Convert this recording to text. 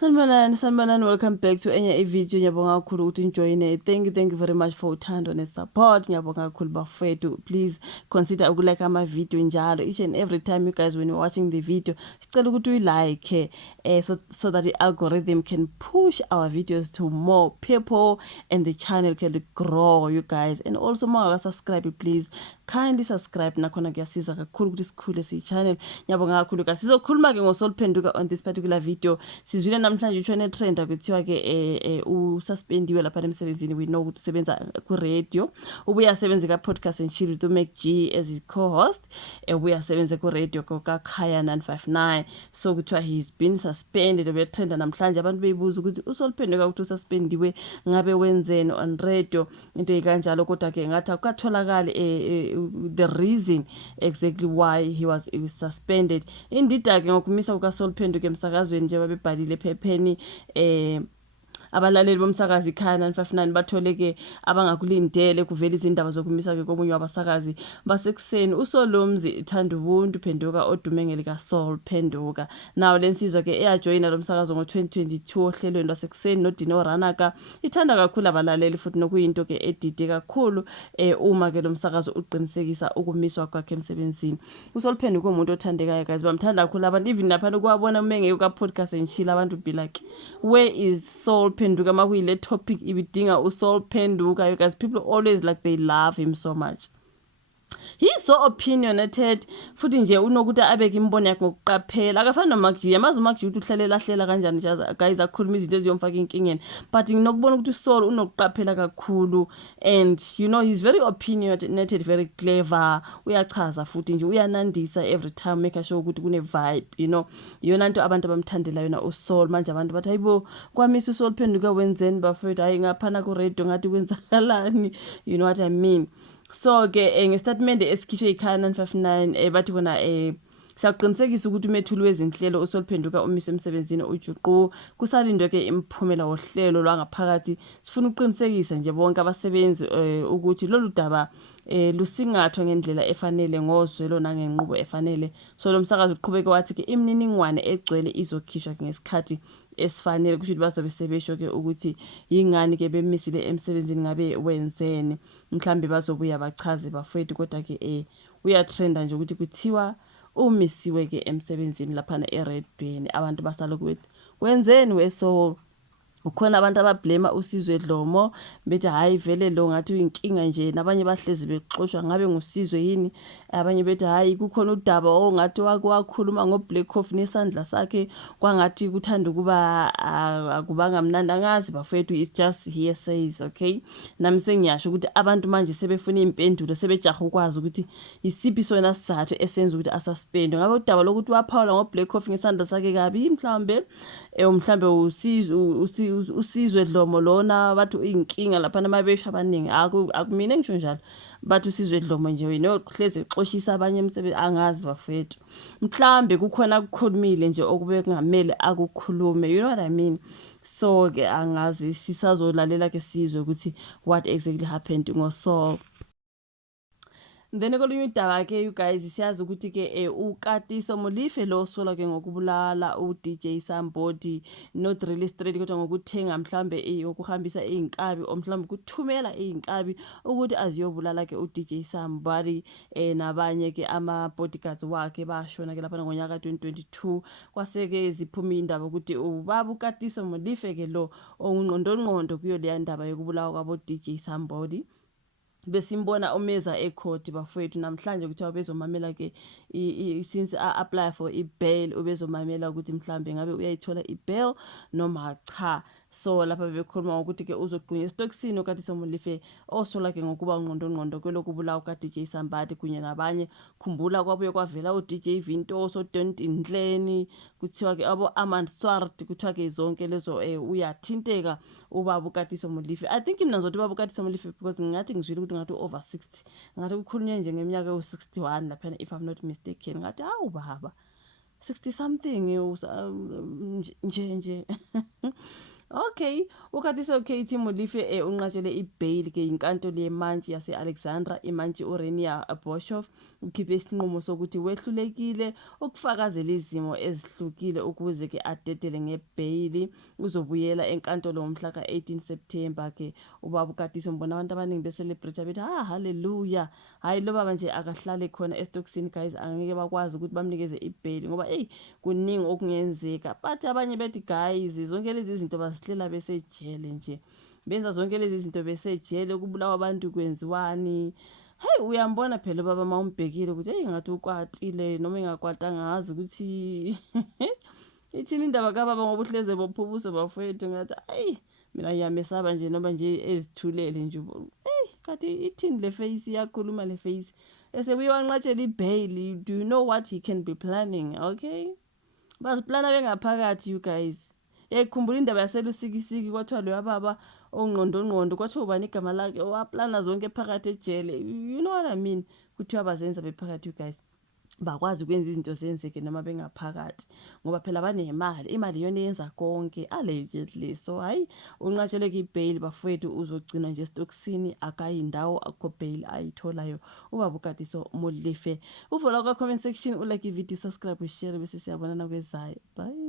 Sanibonani, welcome back to enye video. Ngiyabonga kakhulu ukuthi nijoyine. Thank you very much for uthando ne-support. Ngiyabonga kakhulu bafethu. Please consider ukulike ama-video njalo. Each and every time you guys when you're watching the video, sicela ukuthi uyilike so that the algorithm can push our videos to more people and the channel can grow, you guys. And also uma subscribe, please kindly subscribe. Nakhona kuyasiza kakhulu ukuthi sikhule siyi-channel. Ngiyabonga kakhulu guys. Sizokhuluma ke ngoSolphenduka on this particular video. Sizwile namhlanje ushone trend akuthiwa ke ususpendiwe lapha emsebenzini. We know ukuthi sebenza ku radio, ubuya sebenza ka podcast and chill to make G as his co-host, ubuya sebenza ku radio ka Khaya 959. So kuthiwa he's been suspended. Ubuya trend namhlanje abantu beyibuza ukuthi uSolphenduka ukuthi ususpendiwe ngabe wenzeni on radio into ekanjalo, kodwa ke ngathi akatholakala the reason exactly why he was suspended. Indeed ke ngokumisa kukaSolphenduka emsakazweni nje babebhalile ephepheni abalaleli bomsakazi Khaya 959 batholeke abangakulindele kuvela izindaba zokumisa ke komunye wabasakazi basekuseni uSolomzi Thandubuntu Phenduka odume ngelika Solphenduka. Now lensizwa ke eyajoyina lo msakazo ngo2022 ohlelweni lwasekuseni noDino Ranaka ithanda kakhulu abalaleli futhi nokuyinto ke edide kakhulu uma ke lo msakazo uqinisekisa ukumiswa kwakhe emsebenzini. uSolphenduka umuntu othandekayo guys, bamthanda kakhulu abantu, even lapha kwabona umenge ka podcast and chill abantu be like, where is Solphenduka makuyile topic ibidinga uSolphenduka, you guys. People always like they love him so much. He's so opinionated futhi nje unokuthi abeke imbono yakhe ngokuqaphela. Akafana noMakji. Yamazi uMakji ukuthi uhlalela lahlela kanjani nje guys, akhuluma izinto eziyomfaka inkingeni, but nginokubona ukuthi uSol unokuqaphela kakhulu, and you know he's very opinionated, very clever, uyachaza futhi nje uyanandisa every time, make sure ukuthi kune vibe, you know. Iyona nto abantu abamthandela yona uSol. Manje abantu bathi hayibo kwamisa uSolphenduka wenzeni bafethu, hayi ngaphana ku radio ngathi kwenzakalani, you know what I mean. So ke ngestatement esikhishwe iKhaya 959 bathi kona siyaqinisekisa ukuthi umethuli wezinhlelo uSolphenduka umise emsebenzini ujuqu. Kusalindwe ke imphumela wohlelo lwangaphakathi. Sifuna uqinisekisa nje bonke abasebenzi ukuthi lolu daba lusingathwa ngendlela efanele ngozwelo nangenqubo efanele. So lo msakazo uqhubeke wathi ke imininingwane egcwele izokhishwa ngesikhathi esifanele, kusho ukuthi bazobe sebesho ke ukuthi yingani ke bemisile emsebenzini, ngabe wenzeni, mhlambe bazobuya bachaze bafethu. Kodwa ke uyatrenda nje ukuthi kuthiwa umisiwe ke emsebenzini lapha eredweni. Abantu basaloku wenzeni weSol. Ukhona abantu abablema uSizwe Dlomo bethi hayi vele lo ngathi uyinkinga nje, nabanye bahlezi bexoshwa ngabe ngusizwe yini. Abanye bethi hayi kukhona udaba ongathi wakhuluma ngoBlack Coffee nesandla sakhe kwangathi kuthanda ukuba akubanga mnandi. Angazi bafethu, it's just hearsays, okay. Nami sengiyasho ukuthi abantu manje sebefuna impendulo, sebejaha ukwazi ukuthi isiphi sona sizathu esenza ukuthi asuspend. Ngabe udaba lokuthi waphawula ngoBlack Coffee ngesandla sakhe kabi, mhlambe mhlambe uSizwe Dlomo lona bathi uyinkinga lapha namabesha abaningi. Akumina ngisho njalo, bathi uSizwe Dlomo nje wena ohleze exoshisa abanye emsebenzi. Angazi bafethu, mhlambe kukhona akukhulumile nje okube kungamele akukhulume, you know what I mean. So ke angazi, sisazolalela ke sizwe ukuthi what exactly happened ngoSol. Then kolunye udaba ke you guys, siyazi ukuthi ke uKatiso Molefe lo sola ke ngokubulala uDJ Sambodi, not really straight kodwa ngokuthenga mhlambe ukuhambisa izinkabi omhlambe ukuthumela izinkabi ukuthi aziyobulala ke uDJ Sambodi nabanye ke ama bodyguards wakhe bashona ke lapha ngonyaka 2022. Kwaseke ziphuma indaba ukuthi ubaba uKatiso Molefe ke lo ongqondongqondo kuyo le ndaba yokubulawa kwabo DJ Sambodi. Besimbona umeza ecourt bafethu namhlanje kuthiwa bezomamela ke since apply for bail, ubezomamela ukuthi mhlambe ngabe uyayithola bail noma cha. So lapha bekhuluma ukuthi ke uzoqhunya esitokisini uKatiso Molefe osola ke ngokuba ngqondongqondo kwelokubulawa kaDJ Sambodi kunye nabanye. Khumbula kwabuye kwavela uDJ Vintoso, Tonti Ndleni, kuthiwa ke abo Amand Swart, kuthiwa ke zonke lezo uyathinteka ubaba uKatiso Molefe. I think mina ngizothi ubaba uKatiso Molefe because ngathi ngizwile ukuthi ngathi over 60, ngathi ukukhulunywa nje ngeminyaka u61 lapha if I'm not mistaken. Ngathi hawu baba 60 something nje Okay, ukhathiso Katie Molefe unqatshelwe ibail ke inkantolo yemantshi yase-Alexandra imantshi uRenia Boshoff ukhiphe isinqumo sokuthi wehlulekile ukufakazela izimo ezihlukile ukuze ke adedele ngebail uzobuyela enkantolo ngomhla ka-18 September ke ubaba uKatiso mbona abantu abaningi becelebrate bethi hallelujah hayi lo baba nje akahlale khona estokisini guys angeke bakwazi ukuthi bamnikeze ibail ngoba kuningi okungenzeka but abanye bethi guys zonke lezi zinto basihlela besejele nje benza zonke lezi zinto besejele kubulawa abantu kwenziwani. Hey uyambona phela baba mawumbhekile ukuthi ngathi ukwatile noma engakwatanga ngazi ukuthi ithini indaba kababa ngoba uhleze bophubuso bafowethu ngathi mina ngiyamesaba nje noma nje ezithulele nje kanti ithini le face iyakhuluma le face ese uyiwanqatshela ibail. Do you know what he can be planning? Okay, baziplana bengaphakathi you guys. Yakhumbula indaba yaselusikisiki kwathiwa lo yababa ongqondo kwathiwa ubani igama lakhe owaplana zonke phakathi ejele. You know what I mean? Kuthiwa bazenza bephakathi you guys. Bakwazi ukwenza izinto zenzeke noma bengaphakathi ngoba phela banemali, imali yona yenza konke allegedly. So hayi unqatshelwe ibail bafowethu uzogcina nje estokisini akayindawo akho bail ayitholayo ubaba uKatiso Molefe. Uvola kwa comment section, ulike ivideo, subscribe, share bese siyabonana kwezayo. Bye.